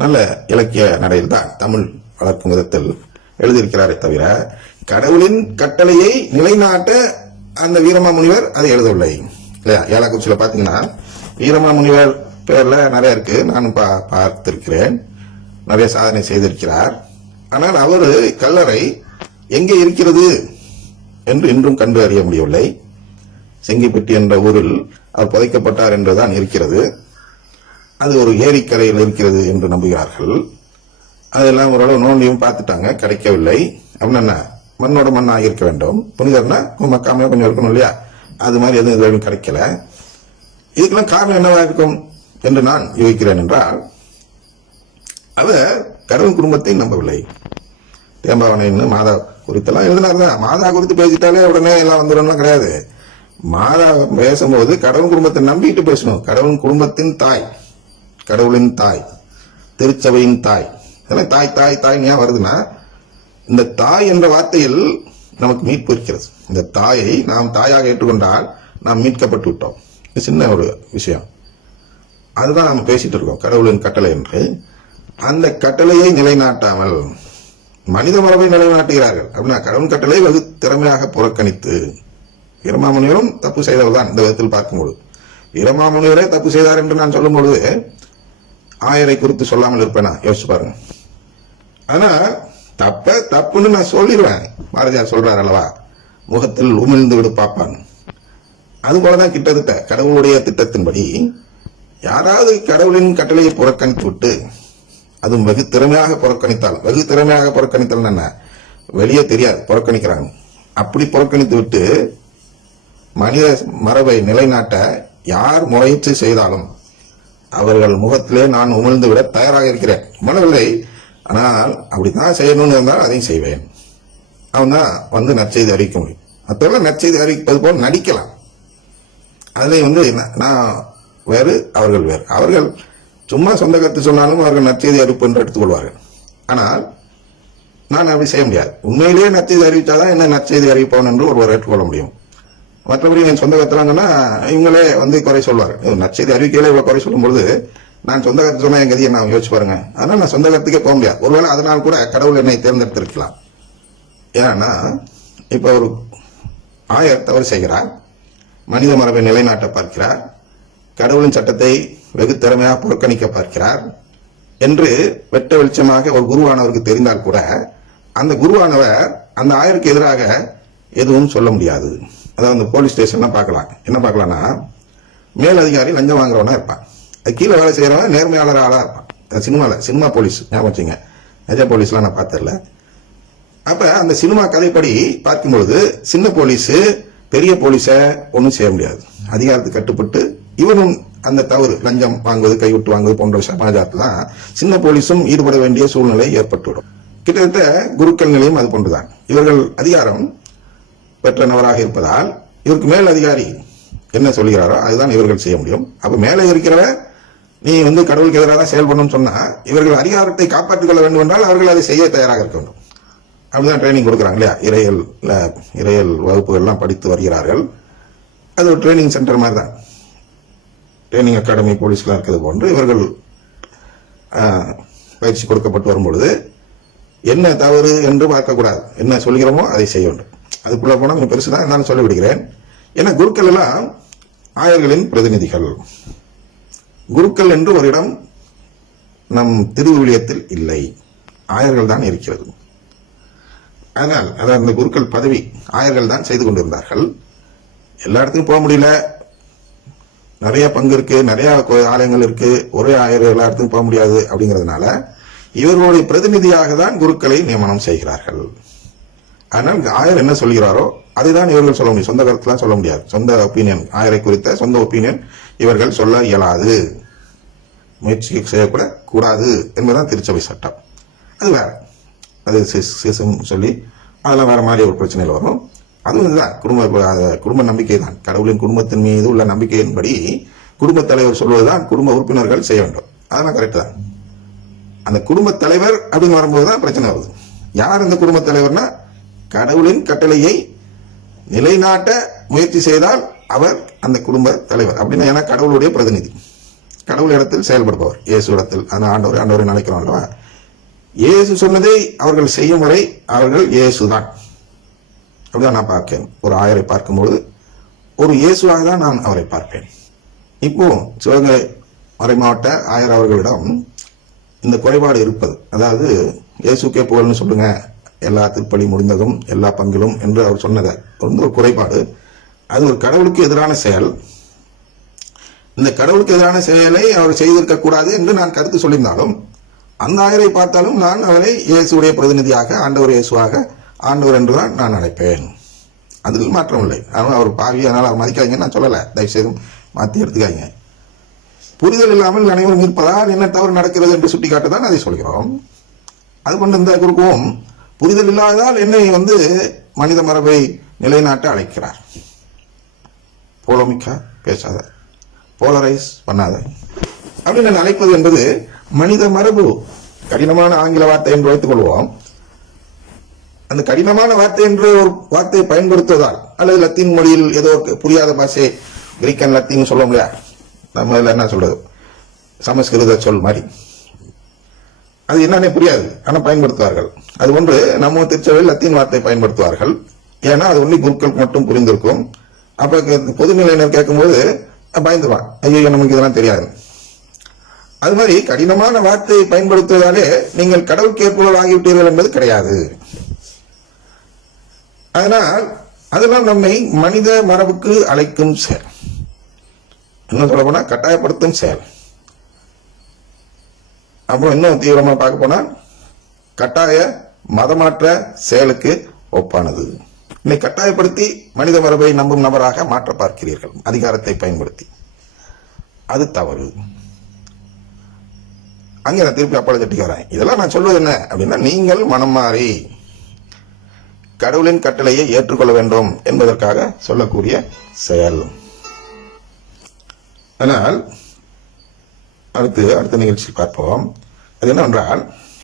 நல்ல இலக்கிய நடையில் தான் தமிழ் வளர்க்கும் விதத்தில் எழுதியிருக்கிறாரே தவிர கடவுளின் கட்டளையை நிலைநாட்ட அந்த வீரமாமுனிவர் அதை எழுதவில்லை இல்லையா. ஏலாக்குறிச்சியில பாத்தீங்கன்னா வீரமாமுனிவர் பேர்ல நிறைய இருக்கு, நானும் பார்த்திருக்கிறேன், நிறைய சாதனை செய்திருக்கிறார். ஆனால் அவரு கல்லறை எங்கே இருக்கிறது என்று இன்றும் கண்டு அறிய முடியவில்லை. செங்கிப்பட்டி என்ற ஊரில் அவர் புதைக்கப்பட்டார் என்றுதான் இருக்கிறது. அது ஒரு ஏரிக்கரையில் இருக்கிறது என்று நம்புகிறார்கள். அதெல்லாம் ஓரளவு நோண்டியும் பார்த்துட்டாங்க, கிடைக்கவில்லை. அப்படின்னா மண்ணோட மண்ணாக இருக்க வேண்டும், புனிதர்னா மக்காம கொஞ்சம் இருக்கணும் இல்லையா, அது மாதிரி எதுவும் கிடைக்கல. இதுக்கெல்லாம் காரணம் என்னவா இருக்கும் என்று நான் யோசிக்கிறேன் என்றால், அவர் கடவுள் குடும்பத்தை நம்பவில்லை. தேம்பாவனை மாதா குறித்தெல்லாம் எழுதினார்தான். மாதா குறித்து பேசிட்டாலே உடனே எல்லாம் வந்துடும் கிடையாது. மாதா பேசும்போது கடவுள் குடும்பத்தை நம்பிட்டு பேசணும். கடவுள் குடும்பத்தின் தாய், கடவுளின் தாய், திருச்சபையின் தாய், இதெல்லாம் தாய் தாய் தாய் ஏன் வருதுன்னா, இந்த தாய் என்ற வார்த்தையில் நமக்கு மீட்பு இருக்கிறது. இந்த தாயை நாம் தாயாக ஏற்றுக்கொண்டால் நாம் மீட்கப்பட்டு விட்டோம். சின்ன ஒரு விஷயம், அதுதான் நாம் பேசிட்டு இருக்கோம், கடவுளின் கட்டளை என்று. அந்த கட்டளையை நிலைநாட்டாமல் மனித மரபை நிலைநாட்டுகிறார்கள். அப்படின்னா கடவுள் கட்டளை வெகு திறமையாக புறக்கணித்து, வீரமாமுனிவரும் தப்பு செய்தவர் தான் இந்த விதத்தில் பார்க்கும்போது. வீரமாமுனிவரே தப்பு செய்தார் என்று நான் சொல்லும் பொழுது ஆயரை குறித்து சொல்லாமல் இருப்பேனா யோசிச்சு பாருங்க. ஆனா தப்புன்னு நான் சொல்லிடுவேன். பாரதியார் சொல்றார் அல்லவா, முகத்தில் உமிழ்ந்து விடு பாப்பான். அது போலதான் கிட்டத்தட்ட கடவுளுடைய திட்டத்தின்படி யாராவது கடவுளின் கட்டளையை புறக்கணித்து விட்டு, அதுவும் வெகு திறமையாக புறக்கணித்தால், வெகு திறமையாக புறக்கணித்தால் என்ன, வெளியே தெரியாது புறக்கணிக்கிறாங்க. அப்படி புறக்கணித்து விட்டு மனித மரபை நிலைநாட்ட யார் முயற்சி செய்தாலும் அவர்கள் முகத்திலே நான் உமிழ்ந்து விட தயாராக இருக்கிறேன். உணவில்லை, ஆனால் அப்படித்தான் செய்யணும்னு இருந்தால் அதையும் செய்வேன். அவன் தான் வந்து நற்செய்தி அறிவிக்க முடியும். மற்றவர்கள் நற்செய்தி அறிவிப்பது போல் நடிக்கலாம். அதில் நான் வேறு, அவர்கள் வேறு. அவர்கள் சும்மா சொந்த கருத்து சொன்னாலும் அவர்கள் நற்செய்தி அறிவிப்பு என்று எடுத்துக்கொள்வார்கள். ஆனால் நான் அப்படி செய்ய முடியாது. உண்மையிலேயே நற்செய்தி அறிவித்தாதான் என்ன நற்செய்தி அறிவிப்பவன் என்று ஒருவர் ஏற்றுக்கொள்ள முடியும். மற்றபடி என் சொந்த கருத்துலாங்கன்னா இவங்களே வந்து குறை சொல்வார்கள். நற்செய்தி அறிவிக்கையில இவ்வளவு குறை சொல்லும் பொழுது நான் சொந்த கருத்து சொன்னா என் கதியை நான் யோசிச்சு பாருங்க. அதனால நான் சொந்த கருத்துக்கே போக முடியாது. ஒருவேளை அதனால் கூட கடவுள் என்னை தேர்ந்தெடுத்திருக்கலாம். ஏன்னா இப்ப ஒரு ஆயர் தவறு செய்கிறார், மனித மரபை நிலைநாட்ட பார்க்கிறார், கடவுளின் சட்டத்தை வெகு திறமையாக புறக்கணிக்க பார்க்கிறார் என்று வெட்ட வெளிச்சமாக ஒரு குருவானவருக்கு தெரிந்தால் கூட அந்த குருவானவர் அந்த ஆயருக்கு எதிராக எதுவும் சொல்ல முடியாது. அதாவது போலீஸ் ஸ்டேஷன்லாம் பார்க்கலாம். என்ன பார்க்கலாம்னா, மேல் அதிகாரி லஞ்சம் வாங்குறவனா இருப்பான், அது கீழே வேலை செய்யறவன் நேர்மையாளர் ஆளா இருப்பான். சினிமா போலீஸ் ஞாபகம் வச்சுங்க, நிஜ போலீஸ்லாம் நான் பார்த்ததில்ல. அப்ப அந்த சினிமா கதைப்படி பார்க்கும்பொழுது சின்ன போலீஸ் பெரிய போலீஸ ஒன்றும் செய்ய முடியாது. அதிகாரத்துக்கு கட்டுப்பட்டு இவனும் அந்த தவறு, லஞ்சம் வாங்குவது, கைவிட்டு வாங்குவது போன்ற சமாச்சாரத்தில் தான் சின்ன போலீஸும் ஈடுபட வேண்டிய சூழ்நிலை ஏற்பட்டுவிடும். கிட்டத்தட்ட குருக்கள் நிலையம் அது போன்றுதான். இவர்கள் அதிகாரம் பெற்ற நபராக இருப்பதால் இவருக்கு மேல் அதிகாரி என்ன சொல்கிறாரோ அதுதான் இவர்கள் செய்ய முடியும். அப்ப மேலே இருக்கிறவர் நீ கடவுளுக்கு எதிராக செயல்படணும்னு சொன்னா இவர்கள் அதிகாரத்தை காப்பாற்றிக் கொள்ள வேண்டும் என்றால் அவர்கள் அதை செய்ய தயாராக இருக்க வேண்டும். அப்படிதான் ட்ரைனிங் கொடுக்குறாங்க இல்லையா. இறையல் வகுப்புகள்லாம் படித்து வருகிறார்கள். அது ஒரு ட்ரைனிங் சென்டர் மாதிரி தான், ட்ரைனிங் அகாடமி போலீஸ்லாம் இருக்கிறது போன்று இவர்கள் பயிற்சி கொடுக்கப்பட்டு வரும்பொழுது என்ன தவறு என்று பார்க்கக்கூடாது, என்ன சொல்கிறோமோ அதை செய்ய வேண்டும். அதுக்குள்ள போனா கொஞ்சம் பெருசுதான், நான் சொல்லி விடுகிறேன். ஏன்னா குருக்கள் எல்லாம் ஆயர்களின் பிரதிநிதிகள். குருக்கள் என்று ஒரு இடம் நம் திருவிவிலியத்தில் இல்லை, ஆயர்கள் தான் இருக்கிறது. அதனால் அந்த குருக்கள் பதவி ஆயர்கள் தான் செய்து கொண்டிருந்தார்கள். எல்லா இடத்துக்கும் போக முடியல, நிறைய பங்கு இருக்கு, நிறைய ஆலயங்கள் இருக்கு, ஒரே ஆயர் எல்லா இடத்துக்கும் போக முடியாது. அப்படிங்கிறதுனால இவர்களுடைய பிரதிநிதியாக தான் குருக்களை நியமனம் செய்கிறார்கள். அதனால் ஆயர் என்ன சொல்கிறாரோ அதைதான் இவர்கள் சொல்ல முடியும், சொந்த கருத்துலாம் சொல்ல முடியாது. சொந்த ஒப்பீனியன், ஆயரை குறித்த சொந்த ஒப்பீனியன் இவர்கள் சொல்ல இயலாது, முயற்சி செய்யக்கூட கூடாது என்பதுதான் திருச்சபை சட்டம். அது வேற, அது சொல்லி அதெல்லாம் வேற மாதிரி ஒரு பிரச்சனையில் வரும். அதுவும் இதுதான் குடும்ப நம்பிக்கை தான். கடவுளின் குடும்பத்தின் மீது உள்ள நம்பிக்கையின்படி குடும்ப தலைவர் சொல்வதுதான் குடும்ப உறுப்பினர்கள் செய்ய வேண்டும். அதெல்லாம் கரெக்ட் தான். அந்த குடும்ப தலைவர் அப்படின்னு வரும்போதுதான் பிரச்சனை வருது. யார் அந்த குடும்ப தலைவர்னா, கடவுளின் கட்டளையை நிலைநாட்ட முயற்சி செய்தால் அவர் அந்த குடும்ப தலைவர். அப்படின்னா ஏன்னா கடவுளுடைய பிரதிநிதி, கடவுள் இடத்தில் செயல்படுபவர், இயேசு இடத்தில். அந்த ஆண்டவரை நினைக்கிறோம் அல்லவா? இயேசு சொன்னதை அவர்கள் செய்யும் வரை அவர்கள் இயேசுதான். அப்படிதான் நான் பார்க்கிறேன். ஒரு ஆயரை பார்க்கும்போது ஒரு இயேசுவாக தான் நான் அவரை பார்ப்பேன். இப்போ சிவகங்கை மறைமாவட்ட ஆயர் அவர்களிடம் இந்த குறைபாடு இருப்பது, அதாவது இயேசுக்கே புகழ்னு சொல்லுங்க, எல்லா திருப்பலி முடிந்ததும் எல்லா பங்கிலும் என்று அவர் சொன்னது வந்து ஒரு குறைபாடு. அது ஒரு கடவுளுக்கு எதிரான செயல். இந்த கடவுளுக்கு எதிரான செயலை அவர் செய்திருக்க கூடாது என்று நான் கருத்து சொல்லியிருந்தாலும், அந்த ஆயரை பார்த்தாலும் நான் அவரை இயேசுடைய பிரதிநிதியாக, ஆண்டவர் இயேசுவாக, ஆண்டவர் என்றுதான் நான் அழைப்பேன். அதில் மாற்றம் இல்லை. அவர் பாவி, அதனால் அவர் மதிக்காதீங்கன்னு நான் சொல்லலை, தயவுசெய்து மாற்றி எடுத்துக்காங்க. புரிதல் இல்லாமல் அனைவரும் இருப்பதால் என்ன தவறு நடக்கிறது என்று சுட்டிக்காட்டுதான் அதை சொல்கிறோம். அது கொண்டு இந்த குறுக்கும் புரிதல் இல்லாததால் என்னை வந்து மனித மரபை நிலைநாட்ட அழைக்கிறார். போலமிக்கா பேசாத, போலரைஸ் பண்ணாத அப்படின்னு அழைப்பது என்பது மனித மரபு. கடினமான ஆங்கில வார்த்தை என்று வைத்துக் கொள்வோம். அந்த கடினமான வார்த்தை என்று ஒரு வார்த்தையை பயன்படுத்துவதால், அல்லது லத்தீன் மொழியில் ஏதோ புரியாத பாஷை, கிரீக் அண்ட் லத்தீன் சொல்ல முடியாது, நம்ம என்ன சொல்றது, சமஸ்கிருத சொல் மாதிரி, அது என்னன்னே புரியாது, ஆனா பயன்படுத்துவார்கள். அது ஒன்று நம்ம திருச்சபையில் லத்தீன் வார்த்தை பயன்படுத்துவார்கள். ஏன்னா அது ஒன்லி குருக்களுக்கு மட்டும் புரிந்திருக்கும். அப்ப பொதுநிலையினர் கேட்கும்போது பயந்துருவான், ஐயோ நமக்கு இதெல்லாம் தெரியாது. அது மாதிரி கடினமான வார்த்தையை பயன்படுத்துவதாலே நீங்கள் கடவுளுக்கு ஏற்புகள் ஆகிவிட்டீர்கள் என்பது கிடையாது. அதனால் அதெல்லாம் நம்மை மனித மரபுக்கு அழைக்கும் செயல், இன்னும் சொல்ல போனா கட்டாயப்படுத்தும் செயல். அப்புறம் இன்னும் தீவிரமா பார்க்க போனா கட்டாய மதமாற்ற செயலுக்கு ஒப்பானது. இன்னைக்கு கட்டாயப்படுத்தி மனித மரபை நம்பும் நபராக மாற்ற பார்க்கிறீர்கள், அதிகாரத்தை பயன்படுத்தி. அது தவறு. அங்கே நான் திருப்பி அப்பால தட்டிக்க வரேன். இதெல்லாம் நான் சொல்வது என்ன அப்படின்னா, நீங்கள் மனம் மாறி கடவுளின் கட்டளையை ஏற்றுக்கொள்ள வேண்டும் என்பதற்காக சொல்லக்கூடிய செயல். ஆனால் அடுத்த நிகழ்ச்சி பார்ப்போம். அது என்னவென்றால்,